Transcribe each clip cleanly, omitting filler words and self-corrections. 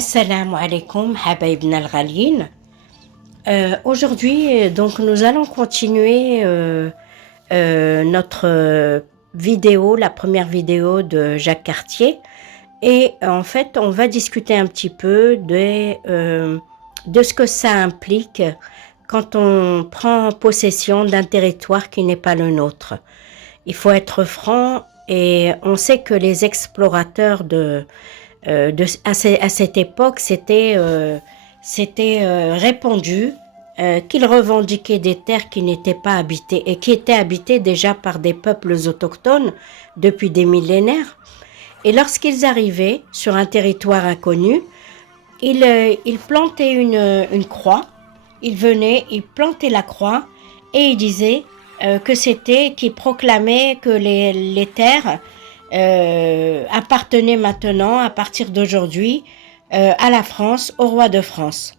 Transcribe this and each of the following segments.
Assalamu alaikum, habaïbna al-ghalin. Aujourd'hui, donc, nous allons continuer notre vidéo, la première vidéo de Jacques Cartier. Et en fait, on va discuter un petit peu de ce que ça implique quand on prend possession d'un territoire qui n'est pas le nôtre. Il faut être franc et on sait que les explorateurs à cette époque, c'était répandu qu'ils revendiquaient des terres qui n'étaient pas habitées et qui étaient habitées déjà par des peuples autochtones depuis des millénaires. Et lorsqu'ils arrivaient sur un territoire inconnu, ils plantaient une croix, ils venaient, ils plantaient la croix et ils disaient qu'ils proclamaient que les terres appartenaient maintenant, à partir d'aujourd'hui, à la France, au roi de France.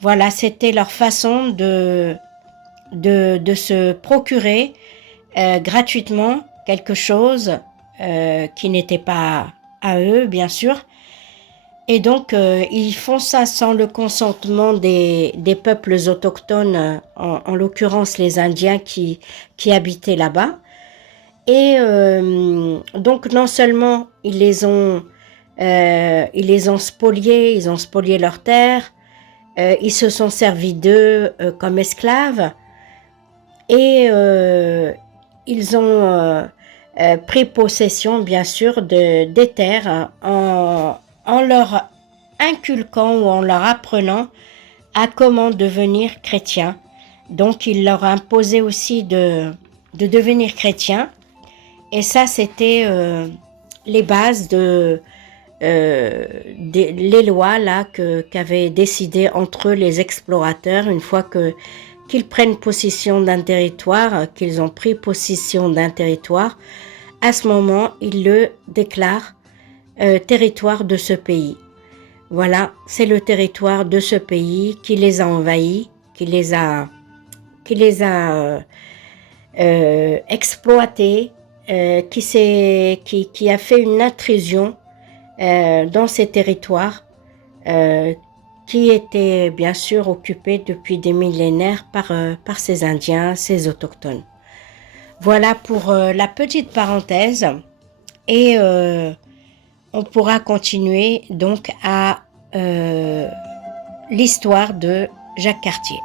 Voilà, c'était leur façon de se procurer gratuitement quelque chose qui n'était pas à eux, bien sûr. Et donc, ils font ça sans le consentement des peuples autochtones, en l'occurrence les Indiens qui habitaient là-bas. Et donc, non seulement ils les ont spoliés, ils ont spolié leurs terres, ils se sont servis d'eux comme esclaves, et ils ont pris possession, bien sûr, des terres en leur inculquant ou en leur apprenant à comment devenir chrétien. Donc, il leur imposait aussi de devenir chrétien. Et ça, c'était les bases les lois là qu'avaient décidé entre eux les explorateurs une fois qu'ils prennent possession d'un territoire, qu'ils ont pris possession d'un territoire. À ce moment, ils le déclarent territoire de ce pays. Voilà, c'est le territoire de ce pays qui les a envahis, qui les a exploités, qui a fait une intrusion dans ces territoires qui étaient bien sûr occupés depuis des millénaires par ces Indiens, ces autochtones. Voilà pour la petite parenthèse, et on pourra continuer donc à l'histoire de Jacques Cartier.